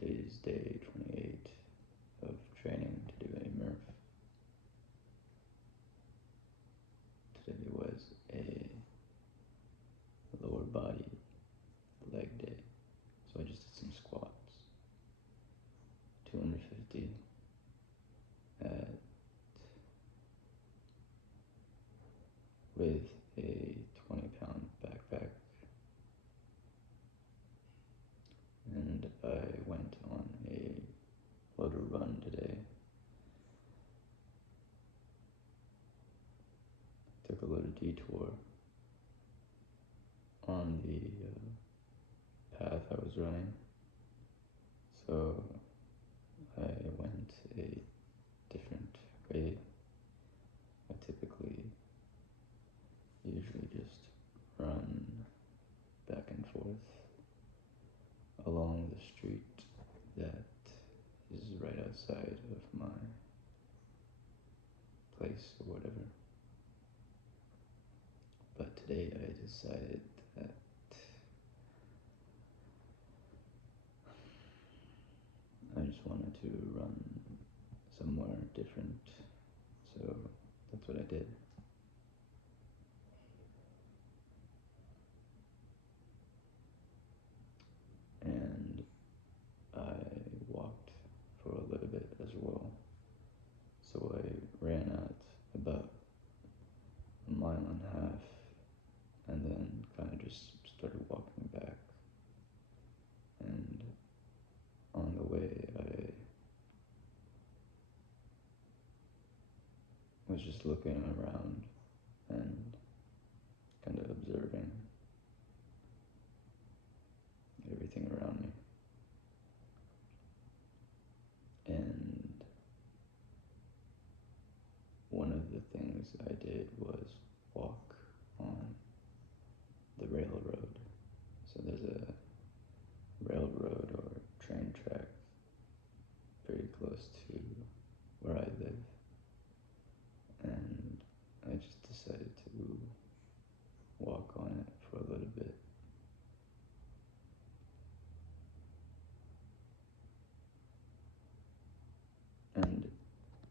Today's day 28 of training to do a Murph. Today was a lower body leg day, so I just did some squats, 250 at, with a 20-pound backpack, and I went on a little run today. Took a little detour on the path I was running, so I went a different way. I usually just run back and forth along the street that is right outside of my place or whatever. But today I decided that I just wanted to run somewhere different, so that's what I did. And I walked for a little bit as well. So I ran out about a mile and a half and then kind of just started walking back. And on the way, I was just looking around and kind of observing everything around me. And one of the things I did was walk on the railroad. So there's a railroad or train track very close to where I live. And I just decided to walk on it for a little bit. And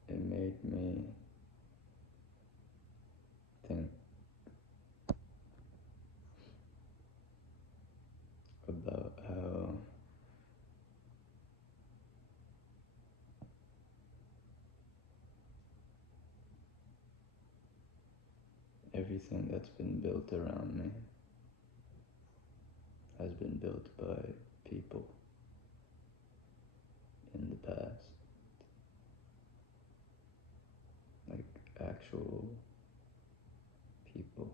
it made me think about how everything that's been built around me has been built by people in the past. Like actual people.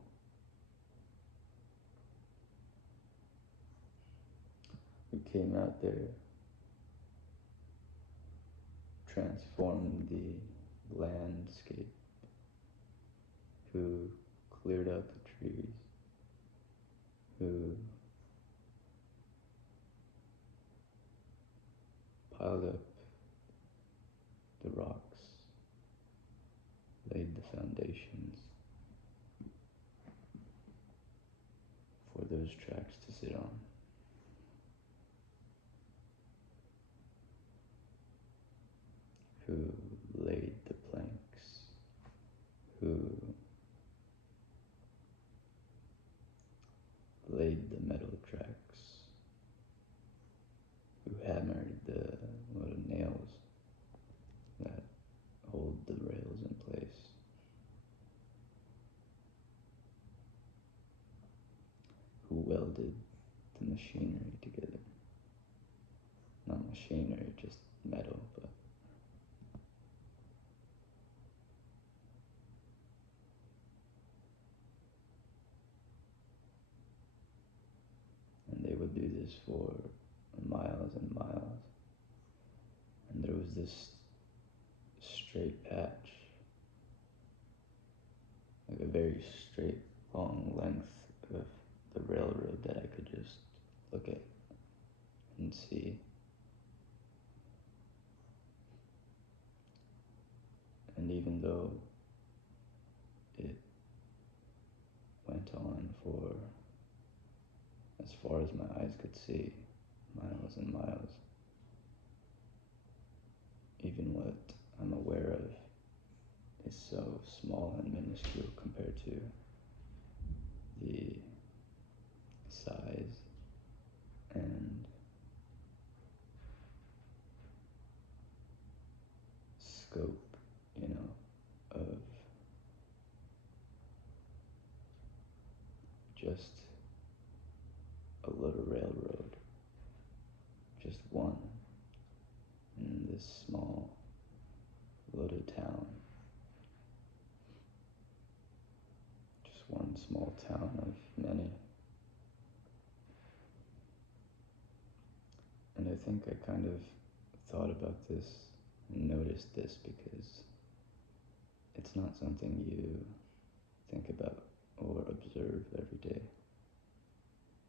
Who came out there, transformed the landscape, who cleared out the trees, who piled up the rocks, laid the foundations for those tracks to sit on. Who laid the planks, who laid the metal tracks, who hammered the little nails that hold the rails in place, who welded the machinery together. Not machinery, just metal, but and they would do this for miles and miles. And there was this straight patch, like a very straight, long length of the railroad that I could just look at and see. And even though it went on for as far as my eyes could see, miles and miles, even what I'm aware of is so small and minuscule compared to the size and scope, of just a little railroad, just one in this small little town, just one small town of many. And I think I kind of thought about this and noticed this because it's not something you think about or observe every day.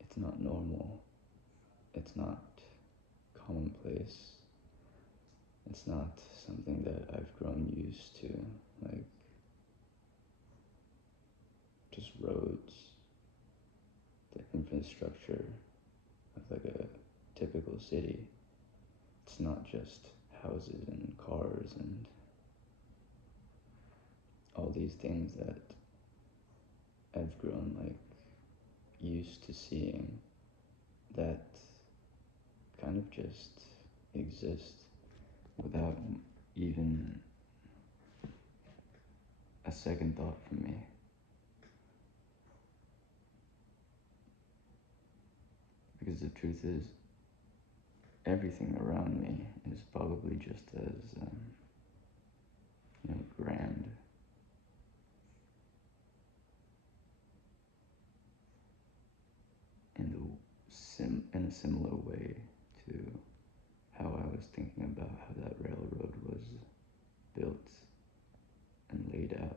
It's not normal. It's not commonplace. It's not something that I've grown used to, like just roads, the infrastructure of like a typical city. It's not just houses and cars and all these things that I've grown like used to seeing that kind of just exist without even a second thought from me. Because the truth is, everything around me is probably just as, grand in a similar way to how I was thinking about how that railroad was built and laid out.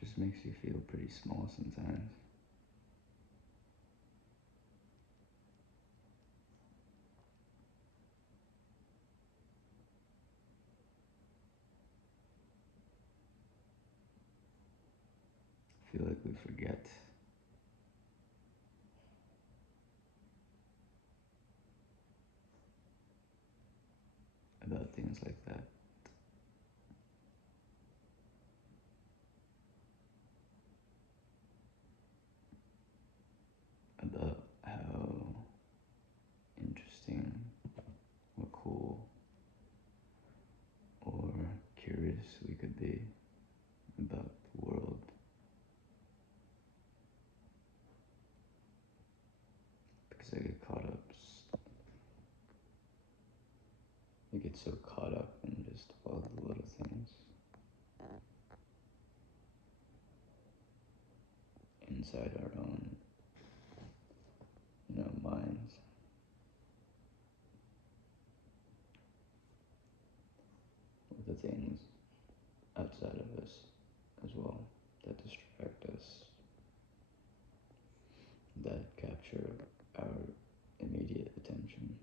Just makes you feel pretty small sometimes. I feel like we forget about things like that. About how interesting or cool or curious we could be about the world. Because I get so caught up in just all the little things inside our own, minds. With the things outside of us as well that distract us, that capture our immediate attention.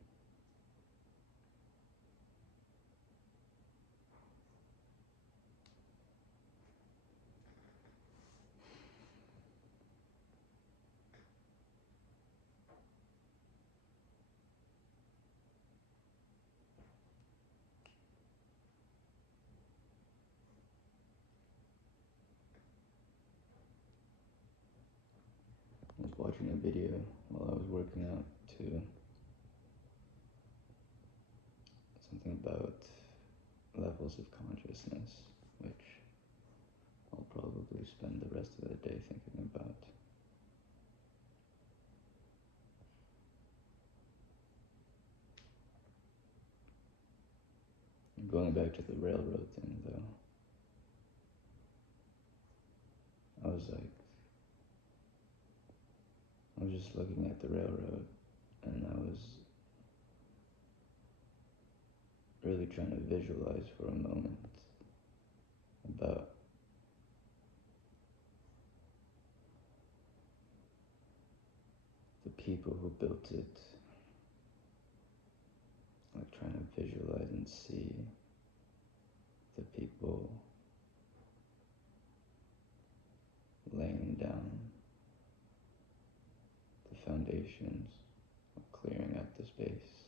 I was watching a video while I was working out to something about levels of consciousness, which I'll probably spend the rest of the day thinking about. Going back to the railroad thing though, I was just looking at the railroad and I was really trying to visualize for a moment about the people who built it, like trying to visualize and see the people laying down the foundations of clearing out the space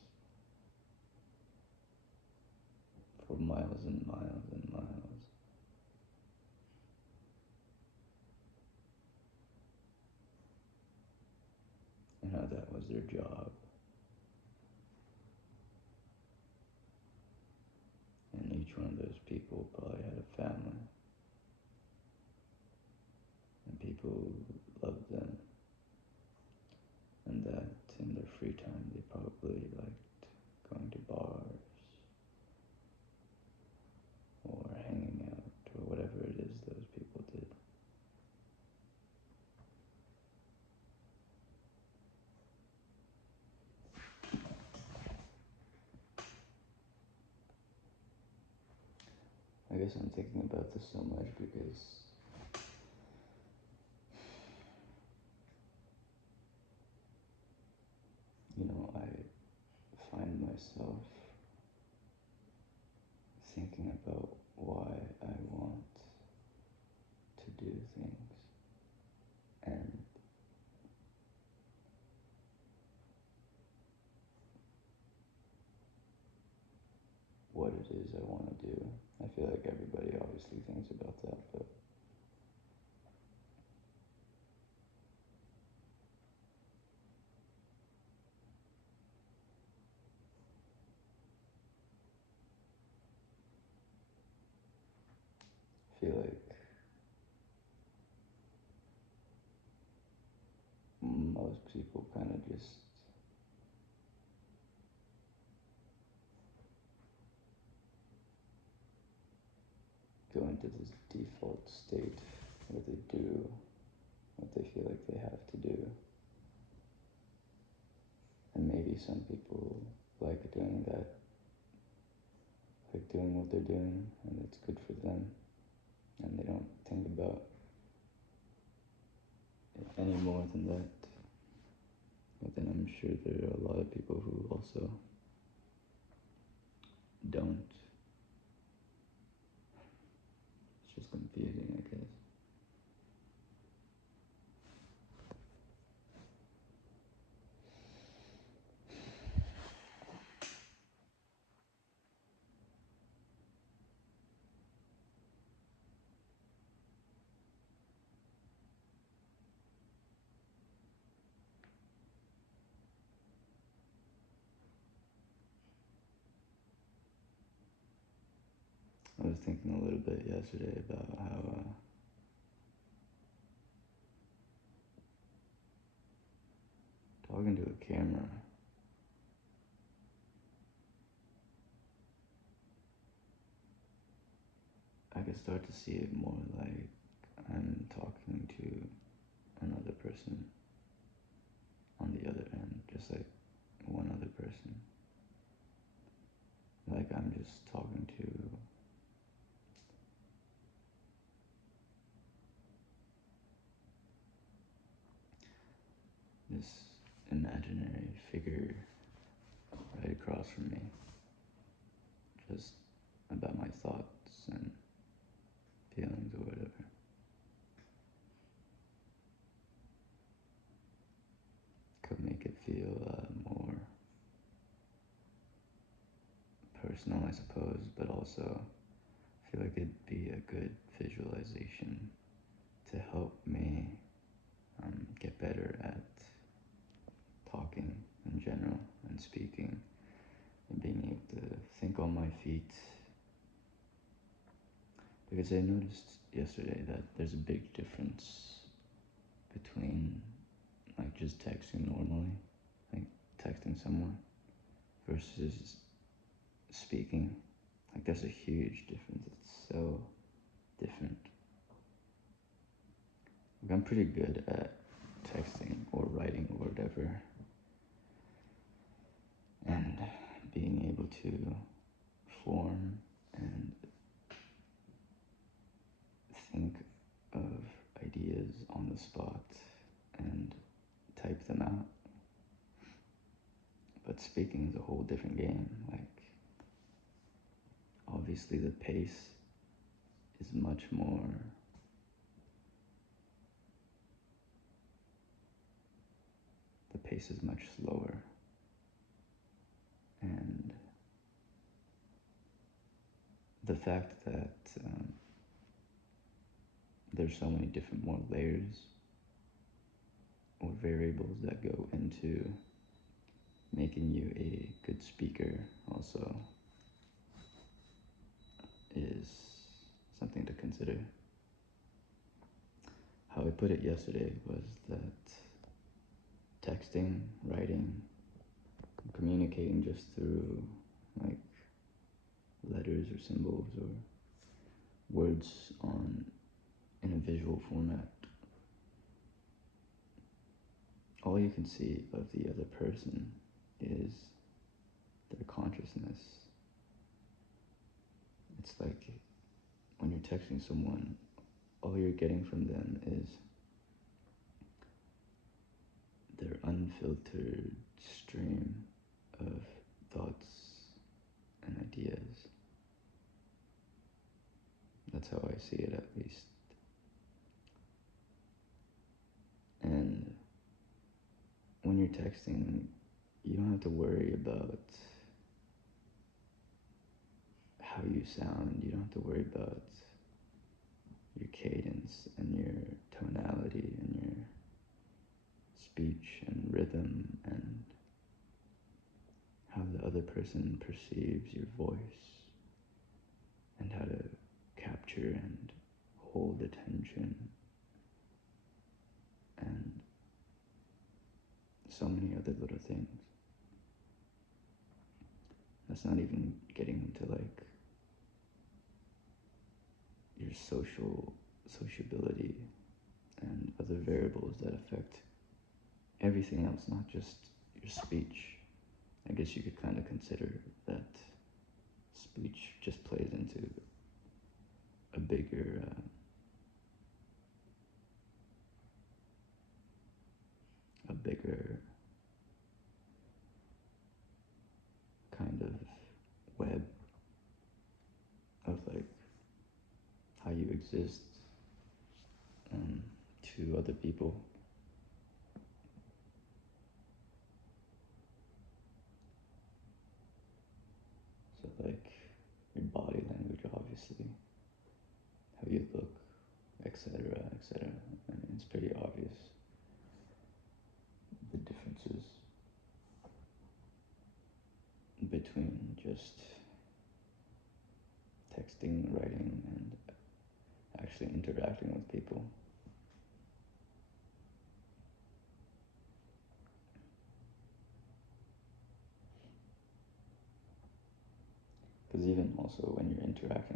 for miles and miles and miles. And how that was their job. And each one of those people probably had a family. And people loved them. And that in their free time they probably liked going to bars or hanging out or whatever it is those people did. I guess I'm thinking about this so much because I find myself thinking about why I want to do things and what it is I want to do. I feel like everybody obviously thinks about that, but I feel like most people kind of just go into this default state where they do what they feel like they have to do. And maybe some people like doing that, like doing what they're doing, and it's good for them, and they don't think about it any more than that. But then I'm sure there are a lot of people who also don't. It's just confusing, I guess. I was thinking a little bit yesterday about how talking to a camera, I could start to see it more like I'm talking to another person on the other end, just like one other person. Like I'm just talking to this imaginary figure right across from me, just about my thoughts and feelings or whatever. Could make it feel more personal, I suppose, but also I feel like it'd be a good visualization to help me get better at talking in general and speaking and being able to think on my feet. Because I noticed yesterday that there's a big difference between like just texting normally, like texting someone, versus speaking. Like there's a huge difference. It's so different. Like I'm pretty good at texting or writing or whatever, and being able to form and think of ideas on the spot and type them out. But speaking is a whole different game. Like, obviously the pace is much more the pace is much slower, and the fact that there's so many different more layers or variables that go into making you a good speaker also is something to consider. How I put it yesterday was that texting, writing, communicating just through like letters or symbols or words in a visual format, all you can see of the other person is their consciousness. It's like when you're texting someone, all you're getting from them is their unfiltered stream of thoughts and ideas. That's how I see it, at least. And when you're texting, you don't have to worry about how you sound. You don't have to worry about your cadence and your tonality and your speech and rhythm and how the other person perceives your voice and how to capture and hold attention and so many other little things. That's not even getting into like your sociability and other variables that affect everything else, not just your speech. I guess you could kind of consider that speech just plays into a bigger kind of web of like how you exist to other people. So like your body language, obviously, how you look, etc., etc. I mean, it's pretty obvious the differences between just texting, writing, and actually interacting with people. Because even also when you're interacting